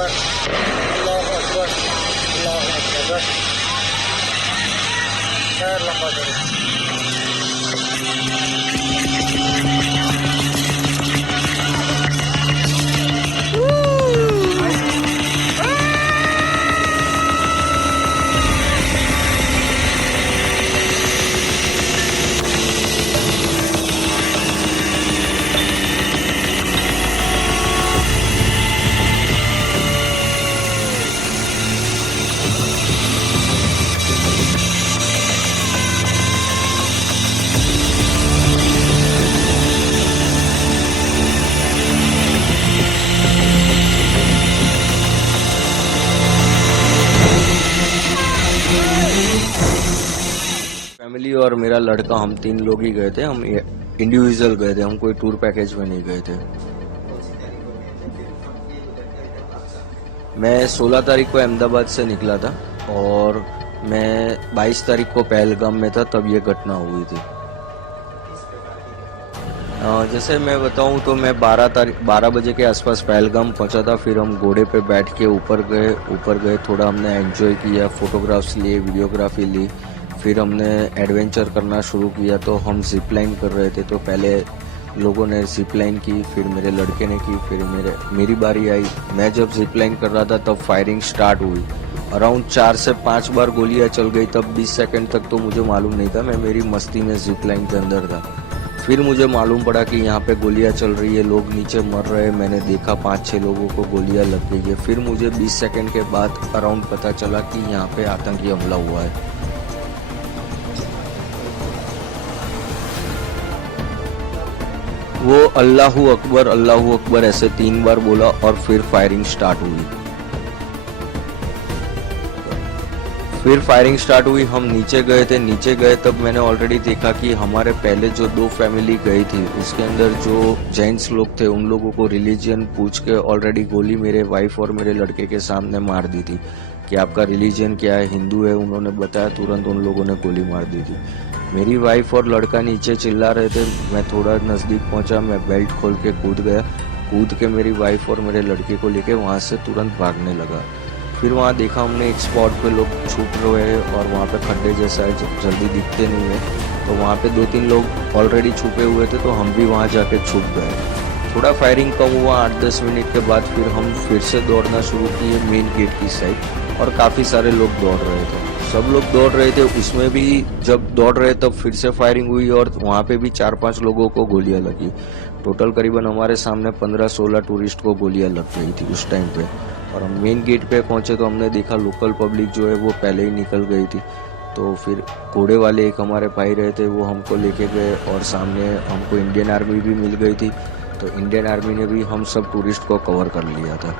अकबर, अल्लाहु अकबर, अल्लाहु अकबर। पैर लंबा करो। फैमिली और मेरा लड़का, हम 3 लोग ही गए थे। हम इंडिविजुअल गए थे, हम कोई टूर पैकेज में नहीं गए थे। मैं 16 तारीख को अहमदाबाद से निकला था और मैं 22 तारीख को पहलगाम में था, तब ये घटना हुई थी। जैसे मैं बताऊं तो मैं 12 बजे के आसपास पहलगाम पहुंचा था। फिर हम घोड़े पे बैठ के ऊपर गए, थोड़ा हमने एंजॉय किया, फोटोग्राफ्स लिए, वीडियोग्राफी ली। फिर हमने एडवेंचर करना शुरू किया। तो हम जिप लाइन कर रहे थे, तो पहले लोगों ने जिप लाइन की, फिर मेरे लड़के ने की, फिर मेरी बारी आई। मैं जब जिप लाइन कर रहा था तब फायरिंग स्टार्ट हुई। अराउंड 4 से 5 बार गोलियां चल गई। तब 20 सेकंड तक तो मुझे मालूम नहीं था, मैं मेरी मस्ती में जिप लाइन के अंदर था। फिर मुझे मालूम पड़ा कि यहाँ पे गोलियां चल रही है, लोग नीचे मर रहे हैं। मैंने देखा 5-6 लोगों को गोलियां लग गई है। फिर मुझे 20 सेकंड के बाद अराउंड पता चला कि यहाँ पे आतंकी हमला हुआ है। वो अल्लाहू अकबर ऐसे 3 बार बोला और फिर फायरिंग स्टार्ट हुई। हम नीचे गए तब मैंने ऑलरेडी देखा कि हमारे पहले जो 2 फैमिली गई थी उसके अंदर जो जेंट्स लोग थे उन लोगों को रिलीजियन पूछ के ऑलरेडी गोली मेरे वाइफ और मेरे लड़के के सामने मार दी थी कि आपका रिलीजियन क्या है, हिंदू है। उन्होंने बताया, तुरंत उन लोगों ने गोली मार दी थी। मेरी वाइफ और लड़का नीचे चिल्ला रहे थे। मैं थोड़ा नजदीक पहुंचा, मैं बेल्ट खोल के कूद के मेरी वाइफ और मेरे लड़के को लेके वहां से तुरंत भागने लगा। फिर वहां देखा हमने एक स्पॉट पे लोग छुप रहे हैं और वहां पे खड्डे जैसा है, जल्दी दिखते नहीं है। तो वहां पे 2-3 लोग ऑलरेडी छुपे हुए थे, तो हम भी वहां जाके छुप गए। थोड़ा फायरिंग कम हुआ। 8-10 मिनट के बाद फिर हम फिर से दौड़ना शुरू किए मेन गेट की साइड, और काफी सारे लोग दौड़ रहे थे। सब लोग दौड़ रहे थे, उसमें भी जब दौड़ रहे तब फिर से फायरिंग हुई और वहां पे भी 4-5 लोगों को गोलियां लगी। टोटल करीबन हमारे सामने 15-16 टूरिस्ट को गोलियां लग गई थी उस टाइम पे। और हम मेन गेट पे पहुंचे तो हमने देखा लोकल पब्लिक जो है वो पहले ही निकल गई थी। तो फिर घोड़े वाले एक हमारे भाई रहे थे, वो हमको लेके गए और सामने हमको इंडियन आर्मी भी मिल गई थी। तो इंडियन आर्मी ने भी हम सब टूरिस्ट को कवर कर लिया था।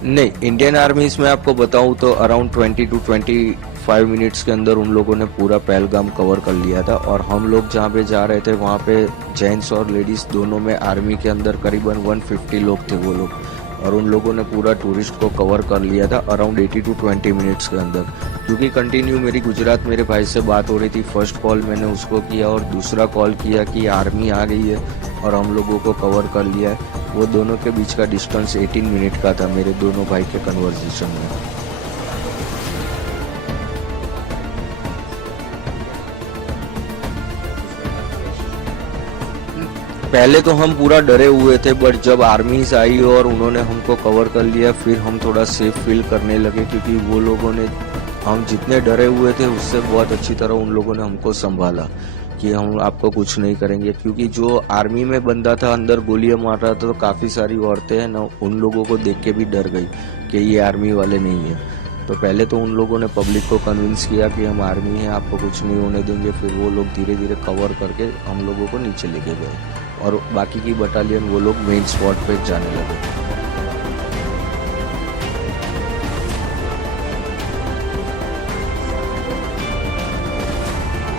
नहीं, इंडियन आर्मी इसमें आपको बताऊं तो अराउंड 20 to 25 मिनट्स के अंदर उन लोगों ने पूरा पहलगाम कवर कर लिया था। और हम लोग जहाँ पे जा रहे थे वहाँ पे जेंट्स और लेडीज दोनों में आर्मी के अंदर करीबन 150 लोग थे वो लोग, और उन लोगों ने पूरा टूरिस्ट को कवर कर लिया था अराउंड 80 to 20 मिनट्स के अंदर। क्योंकि कंटिन्यू मेरी गुजरात मेरे भाई से बात हो रही थी। फर्स्ट कॉल मैंने उसको किया और दूसरा कॉल किया कि आर्मी आ गई है और हम लोगों को कवर कर लिया है। वो दोनों के बीच का डिस्टेंस 18 मिनट का था मेरे दोनों भाई के कन्वर्सेशन में। पहले तो हम पूरा डरे हुए थे, बट जब आर्मीज आई और उन्होंने हमको कवर कर लिया फिर हम थोड़ा सेफ फील करने लगे। क्योंकि वो लोगों ने, हम जितने डरे हुए थे उससे बहुत अच्छी तरह उन लोगों ने हमको संभाला कि हम आपको कुछ नहीं करेंगे। क्योंकि जो आर्मी में बंदा था अंदर गोलियां मार रहा था, तो काफी सारी औरतें हैं ना, उन लोगों को देख के भी डर गई कि ये आर्मी वाले नहीं है। तो पहले तो उन लोगों ने पब्लिक को कन्विंस किया कि हम आर्मी हैं, आपको कुछ नहीं होने देंगे। फिर वो लोग धीरे धीरे कवर करके हम लोगों को नीचे लेके गए और बाकी की बटालियन वो लोग मेन स्पॉट पे जाने लगे।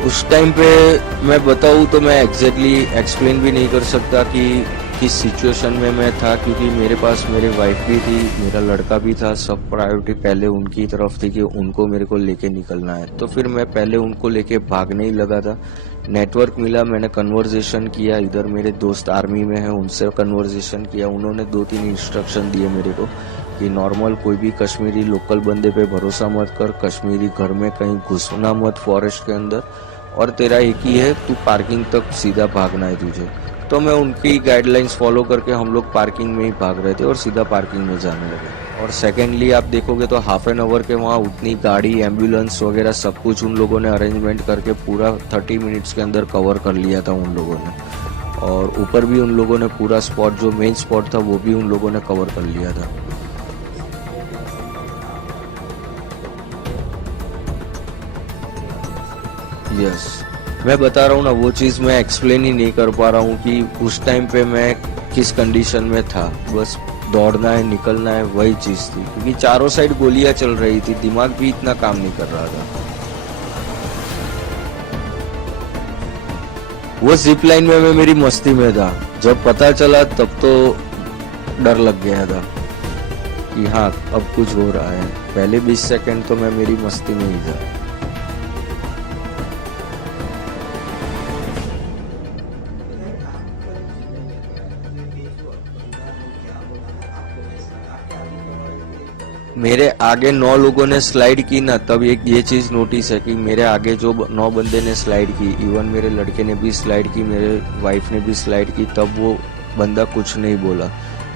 उस टाइम पे मैं बताऊँ तो मैं एग्जैक्टली एक्सप्लेन भी नहीं कर सकता कि किस सिचुएशन में मैं था, क्योंकि मेरे पास मेरी वाइफ भी थी, मेरा लड़का भी था। सब प्रायोरिटी पहले उनकी तरफ थी कि उनको मेरे को लेके निकलना है। तो फिर मैं पहले उनको लेके भागने ही लगा था। नेटवर्क मिला, मैंने कन्वर्जेशन किया, इधर मेरे दोस्त आर्मी में हैं उनसे कन्वर्जेशन किया, उन्होंने 2-3 इंस्ट्रक्शन दिए मेरे को कि नॉर्मल कोई भी कश्मीरी लोकल बंदे पे भरोसा मत कर, कश्मीरी घर में कहीं घुसना मत फॉरेस्ट के अंदर, और तेरा एक ही है, तू पार्किंग तक सीधा भागना है तुझे। तो मैं उनकी गाइडलाइंस फॉलो करके हम लोग पार्किंग में ही भाग रहे थे और सीधा पार्किंग में जाने लगे। और सेकेंडली आप देखोगे तो हाफ एन आवर के वहाँ उतनी गाड़ी, एम्बुलेंस वगैरह सब कुछ उन लोगों ने अरेंजमेंट करके पूरा 30 मिनट्स के अंदर कवर कर लिया था उन लोगों ने। और ऊपर भी उन लोगों ने पूरा स्पॉट, जो मेन स्पॉट था वो भी उन लोगों ने कवर कर लिया था। यस, मैं बता रहा हूँ ना, वो चीज़ मैं एक्सप्लेन ही नहीं कर पा रहा हूँ कि उस टाइम पे मैं किस कंडीशन में था। बस दौड़ना है, निकलना है, वही चीज़ थी, क्योंकि चारों साइड गोलियां चल रही थी, दिमाग भी इतना काम नहीं कर रहा था। वो जिप लाइन में मैं मेरी मस्ती में था, जब पता चला तब तो डर लग गया था कि हाँ अब कुछ हो रहा है। पहले 20 सेकंड तो मैं मेरी मस्ती में ही था। मेरे आगे 9 लोगों ने स्लाइड की ना, तब एक ये चीज नोटिस है कि मेरे आगे जो 9 बंदे ने स्लाइड की, इवन मेरे लड़के ने भी स्लाइड की, मेरे वाइफ ने भी स्लाइड की, तब वो बंदा कुछ नहीं बोला।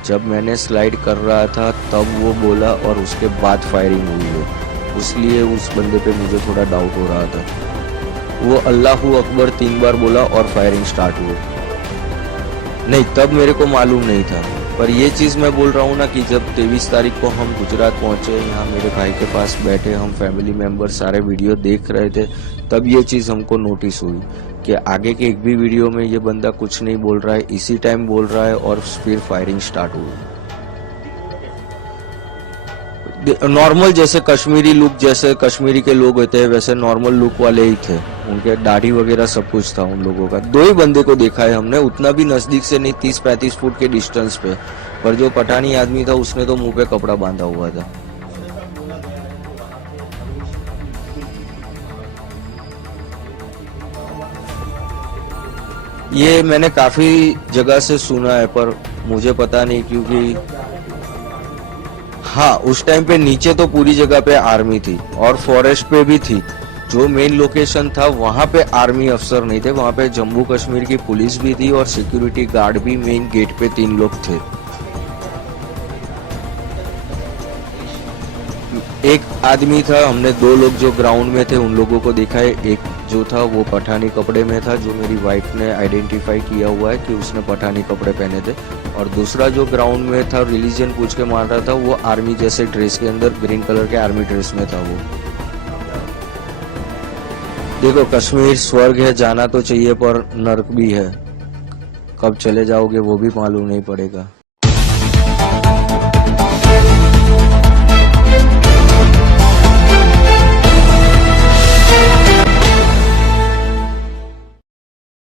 जब मैंने स्लाइड कर रहा था तब वो बोला और उसके बाद फायरिंग हुई है, इसलिए उस बंदे पे मुझे थोड़ा डाउट हो रहा था। वो अल्लाहू अकबर 3 बार बोला और फायरिंग स्टार्ट हुई। नहीं, तब मेरे को मालूम नहीं था, पर ये चीज़ मैं बोल रहा हूँ ना कि जब 23 तारीख को हम गुजरात पहुँचे, यहाँ मेरे भाई के पास बैठे, हम फैमिली मेंबर सारे वीडियो देख रहे थे, तब ये चीज़ हमको नोटिस हुई कि आगे के एक भी वीडियो में ये बंदा कुछ नहीं बोल रहा है, इसी टाइम बोल रहा है और फिर फायरिंग स्टार्ट हुई। नॉर्मल जैसे कश्मीरी लुक, जैसे कश्मीरी के लोग होते हैं वैसे नॉर्मल लुक वाले ही थे, उनके दाढ़ी वगैरह सब कुछ था उन लोगों का। 2 ही बंदे को देखा है हमने, उतना भी नजदीक से नहीं, 30-35 फुट के डिस्टेंस पे, पर जो पठानी आदमी था उसने तो मुंह पे कपड़ा बांधा हुआ था। ये मैंने काफी जगह से सुना है पर मुझे पता नहीं, क्योंकि हाँ उस टाइम पे नीचे तो पूरी जगह पे आर्मी थी और फॉरेस्ट पे भी थी। जो मेन लोकेशन था वहां पे आर्मी अफसर नहीं थे, वहां पे जम्मू कश्मीर की पुलिस भी थी और सिक्योरिटी गार्ड भी मेन गेट पे 3 लोग थे। एक आदमी था, हमने 2 लोग जो ग्राउंड में थे उन लोगों को देखा है। एक जो था वो पठानी कपड़े में था, जो मेरी वाइफ ने आइडेंटिफाई किया हुआ है कि उसने पठानी कपड़े पहने थे, और दूसरा जो ग्राउंड में था रिलीजन पूछ के मार रहा था, वो आर्मी जैसे ड्रेस के अंदर, ग्रीन कलर के आर्मी ड्रेस में था वो। देखो, कश्मीर स्वर्ग है, जाना तो चाहिए पर नर्क भी है, कब चले जाओगे वो भी मालूम नहीं पड़ेगा।